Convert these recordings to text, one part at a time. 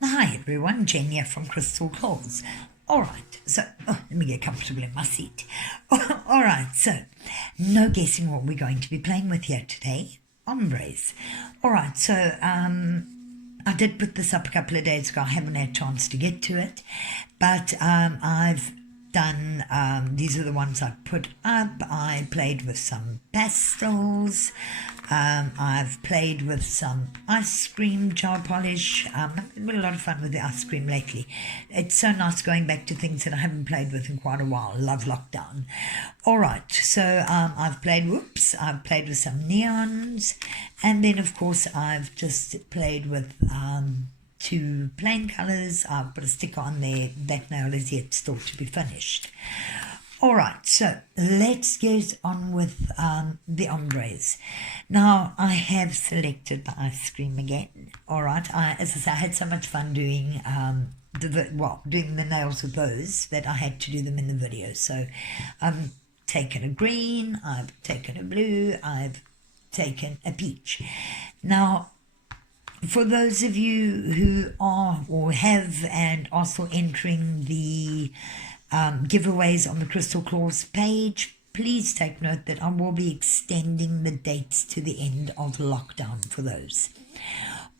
Hi everyone, Jen here from Crystal Claws. Alright, so let me get comfortable in my seat. Alright, so no guessing what we're going to be playing with here today. Ombres. Alright, so I did put this up a couple of days ago. I haven't had a chance to get to it, but I've done, these are the ones I put up. I played with some pastels. I've played with some ice cream jar polish. I've had a lot of fun with the ice cream lately. It's so nice going back to things that I haven't played with in quite a while. Love lockdown. All right, so I've played with some neons, and then of course I've just played with two plain colours. I've put a sticker on there. That nail is yet still to be finished. All right, so let's get on with the ombres. Now, I have selected the ice cream again. All right, as I say, I had so much fun doing doing the nails with those that I had to do them in the video. So I've taken a green, I've taken a blue, I've taken a peach. Now, for those of you who are or have and are still entering the giveaways on the Crystal Claws page, please take note that I will be extending the dates to the end of lockdown for those.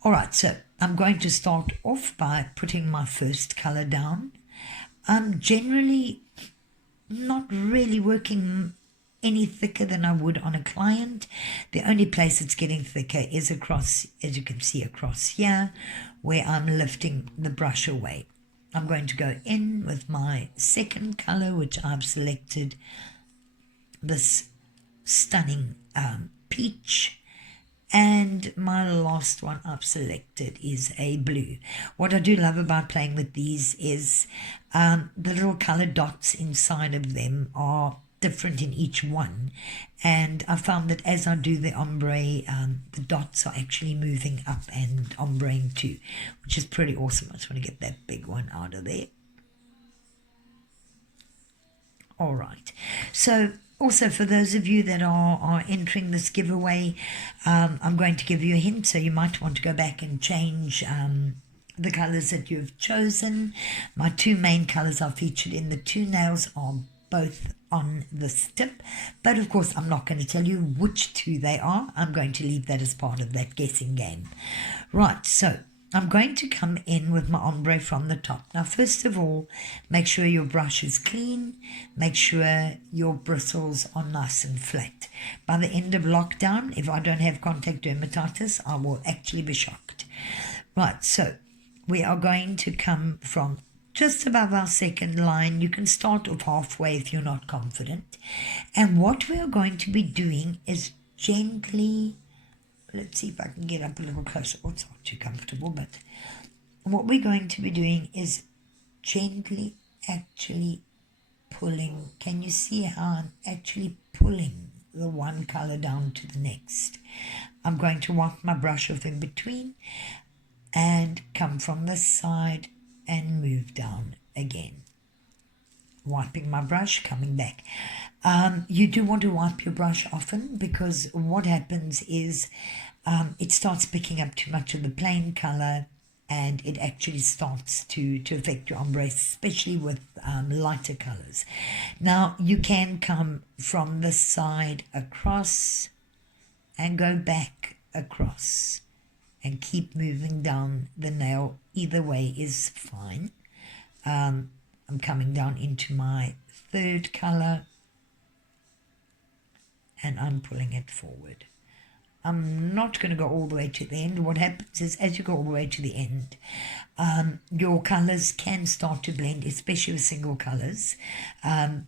All right, so I'm going to start off by putting my first color down. I'm generally not really working any thicker than I would on a client. The only place it's getting thicker is across, as you can see across here, where I'm lifting the brush away. I'm going to go in with my second color, which I've selected this stunning peach, and my last one I've selected is a blue. What I do love about playing with these is the little color dots inside of them are different in each one, and I found that as I do the ombre, the dots are actually moving up and ombreing too, which is pretty awesome. I just want to get that big one out of there. All right, so also for those of you that are entering this giveaway, I'm going to give you a hint, so you might want to go back and change the colors that you've chosen. My two main colors are featured in the two nails are both on this tip, but of course I'm not going to tell you which two they are. I'm going to leave that as part of that guessing game. Right, so I'm going to come in with my ombre from the top. Now, first of all, make sure your brush is clean. Make sure your bristles are nice and flat. By the end of lockdown, if I don't have contact dermatitis, I will actually be shocked. Right, so we are going to come from just above our second line. You can start off halfway if you're not confident. And what we are going to be doing is gently, let's see if I can get up a little closer. Oh, it's not too comfortable, but what we're going to be doing is gently actually pulling. Can you see how I'm actually pulling the one color down to the next? I'm going to wipe my brush off in between and come from this side and move down again. Wiping my brush, coming back. You do want to wipe your brush often, because what happens is it starts picking up too much of the plain color, and it actually starts to affect your ombre, especially with lighter colors. Now, you can come from this side across and go back across and keep moving down the nail. Either way is fine. I'm coming down into my third color and I'm pulling it forward. I'm not going to go all the way to the end. What happens is, as you go all the way to the end, your colors can start to blend, especially with single colors,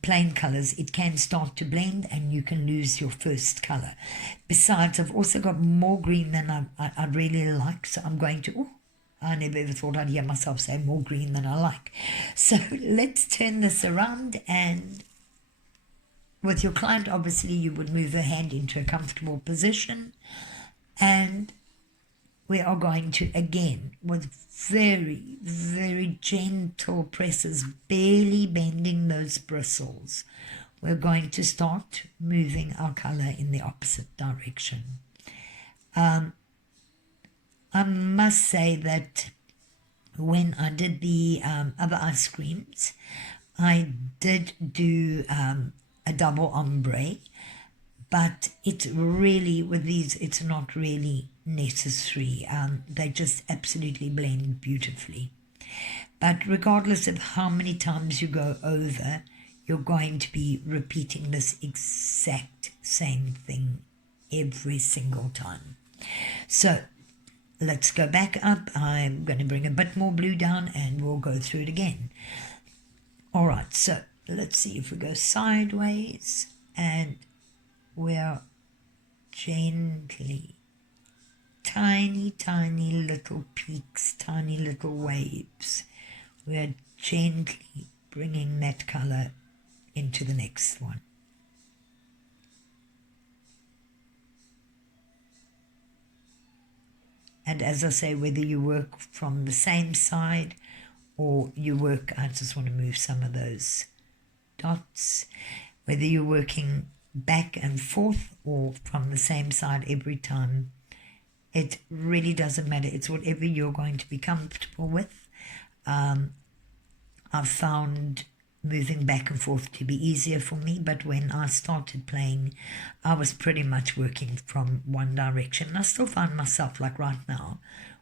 plain colors. It can start to blend and you can lose your first color. Besides, I've also got more green than I really like, so I'm going to, I never ever thought I'd hear myself say more green than I like. So let's turn this around, and with your client, obviously, you would move her hand into a comfortable position, and we are going to, again, with very, very gentle presses, barely bending those bristles, we're going to start moving our color in the opposite direction. I must say that when I did the other ice creams, I did do a double ombre, but it's really, with these, it's not really necessary. They just absolutely blend beautifully. But regardless of how many times you go over, you're going to be repeating this exact same thing every single time. So let's go back up. I'm going to bring a bit more blue down and we'll go through it again. All right, so let's see if we go sideways, and we're gently, tiny, tiny little peaks, tiny little waves. We're gently bringing that color into the next one. And as I say, whether you work from the same side or you work, I just want to move some of those dots, whether you're working back and forth or from the same side every time, it really doesn't matter. It's whatever you're going to be comfortable with. I've found moving back and forth to be easier for me, but when I started playing, I was pretty much working from one direction. I still find myself, like right now,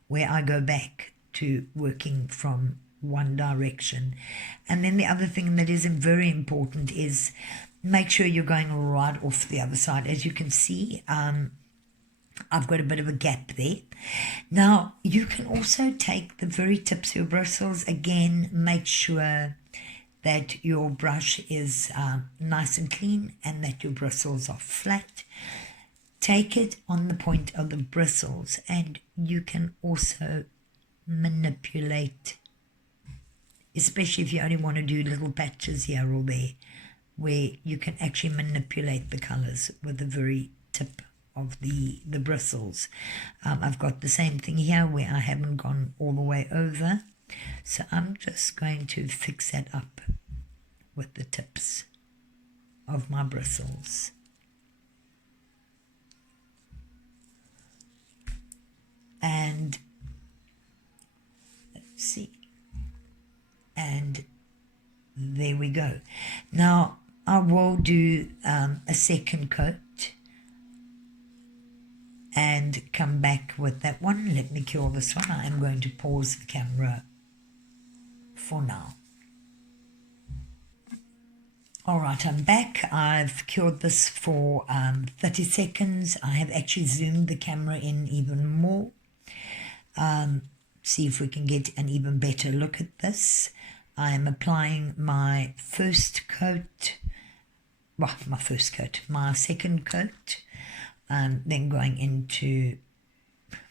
where I go back to working from one direction. And then the other thing that is very important is make sure you're going right off the other side. As you can see, I've got a bit of a gap there. Now, you can also take the very tips of your bristles. Again, make sure that your brush is nice and clean and that your bristles are flat. Take it on the point of the bristles, and you can also manipulate, especially if you only want to do little patches here or there, where you can actually manipulate the colors with the very tip of the bristles. I've got the same thing here where I haven't gone all the way over, so I'm just going to fix that up with the tips of my bristles. And let's see, and there we go. Now I will do a second coat and come back with that one. Let me cure this one. I am going to pause the camera for now. All right, I'm back. I've cured this for 30 seconds. I have actually zoomed the camera in even more. See if we can get an even better look at this. I am applying my first coat, well, my second coat, then going into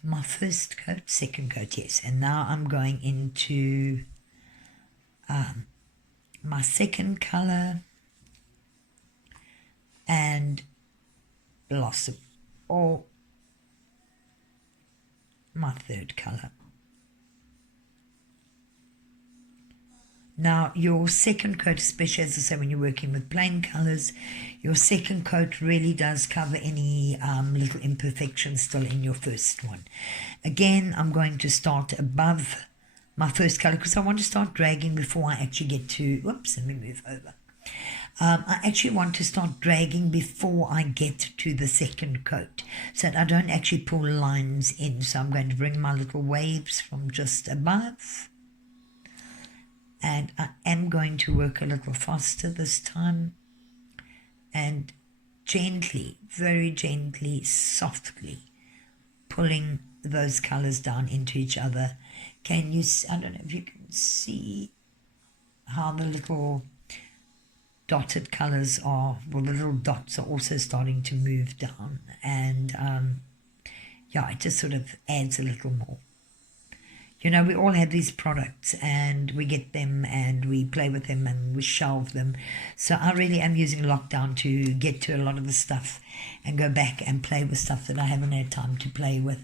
my first coat, second coat, yes. And now I'm going into my second color, and last of all, my third color. Now, your second coat, especially as I say, when you're working with plain colors, your second coat really does cover any little imperfections still in your first one. Again, I'm going to start above my first color because I want to start dragging before I actually get to, whoops, let me move over. I actually want to start dragging before I get to the second coat so that I don't actually pull lines in. So I'm going to bring my little waves from just above. And I am going to work a little faster this time, and gently, very gently, softly pulling those colors down into each other. Can you, I don't know if you can see how the little dotted colors are, well, the little dots are also starting to move down, and yeah, it just sort of adds a little more. You know, we all have these products and we get them and we play with them and we shelve them. So I really am using lockdown to get to a lot of the stuff and go back and play with stuff that I haven't had time to play with.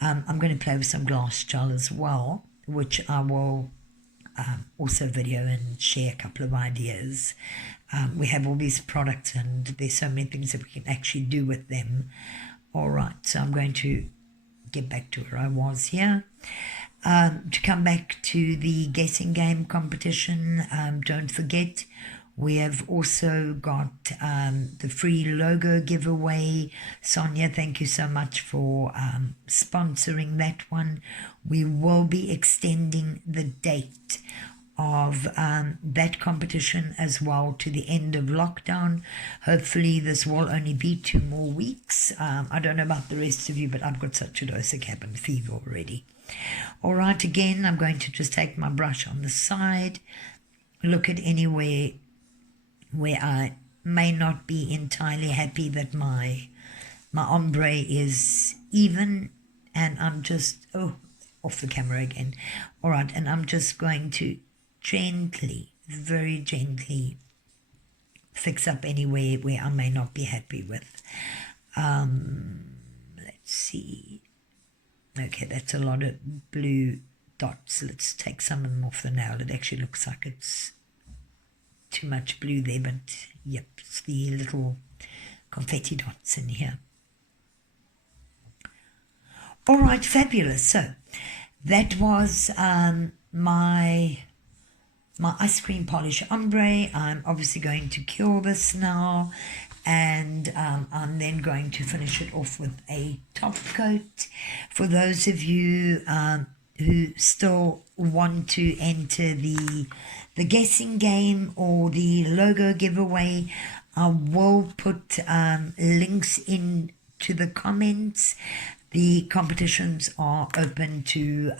I'm going to play with some glass gel as well, which I will also video and share a couple of ideas. We have all these products and there's so many things that we can actually do with them. All right, so I'm going to get back to where I was here. to come back to the guessing game competition. Don't forget, we have also got the free logo giveaway. Sonia, thank you so much for sponsoring that one. We will be extending the date of that competition as well to the end of lockdown. Hopefully this will only be 2 more weeks. I don't know about the rest of you, but I've got such a dose of cabin fever already. All right, again, I'm going to just take my brush on the side, look at anywhere where I may not be entirely happy that my ombre is even, and I'm just, off the camera again. All right, and I'm just going to gently, very gently fix up anywhere where I may not be happy with. Let's see. Okay, that's a lot of blue dots. Let's take some of them off the nail. It actually looks like it's too much blue there, but yep, it's the little confetti dots in here. All right, fabulous. So that was my ice cream polish ombre. I'm obviously going to cure this now, and I'm then going to finish it off with a top coat. For those of you who still want to enter the guessing game or the logo giveaway, I will put links into the comments. The competitions are open to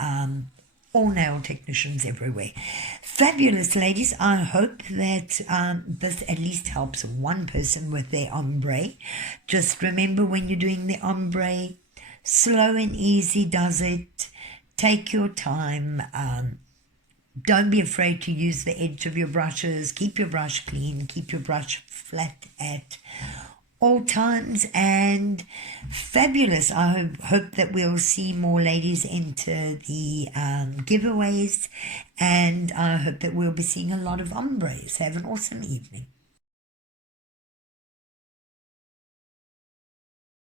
all nail technicians everywhere. Fabulous, ladies. I hope that this at least helps one person with their ombre. Just remember, when you're doing the ombre, slow and easy does it. Take your time. Don't be afraid to use the edge of your brushes. Keep your brush clean. Keep your brush flat at all times. And fabulous. I hope that we'll see more ladies enter the giveaways, and I hope that we'll be seeing a lot of ombres. Have an awesome evening.